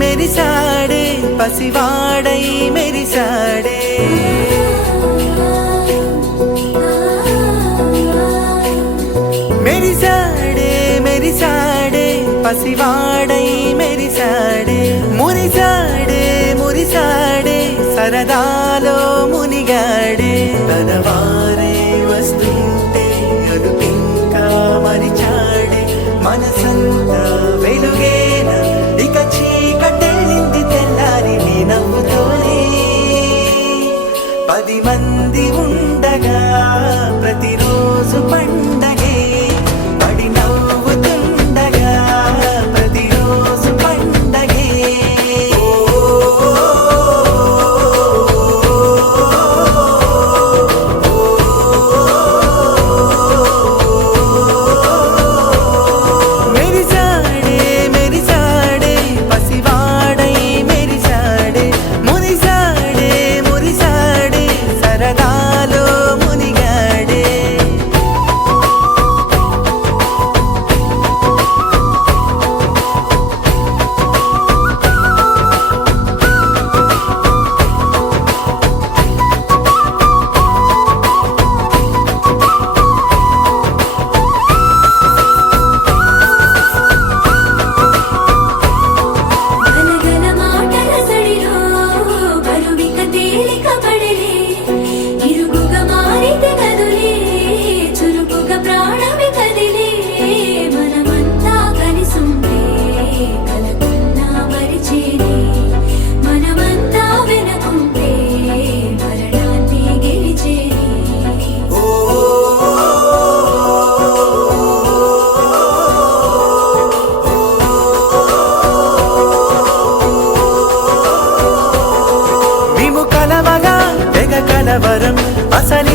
మెరిసాడే పసివాడై మెరిసాడే మెరిసాడే మెరిసాడే పసివాడై మెరిసాడే మురిసాడే మురిసాడే సరదాలో మునిగాడే తనవారే వస్తుంటే అదుపింకా మరిచాడే మనసంతా వెలుగేన ఇక చీకటెళ్ళింది తెల్లారి నీ నవ్వుతోనే 10 మంది ఉండగా ప్రతిరోజు పండగే పడి నవ్వుతుండగా ప్రతిరోజు పండగే మెరిసాడే మెరిసాడే పసివాడై మెరిసాడే మురిసాడే మురిసాడే సరదాలో మునిగాడే గలగల మాటల సడిలో బరువిక తేలిక పడలే ఇరుగుగా మారితే కదులే చురుకుగా ప్రాణమే కదిలే మనమంతా కలిసుంటే కలకున్నా మరిచేనే మనమంతా వెనకుంటే మరణాన్ని గెలిచేనే మేము కలవగా తెగ కలవరం అసలు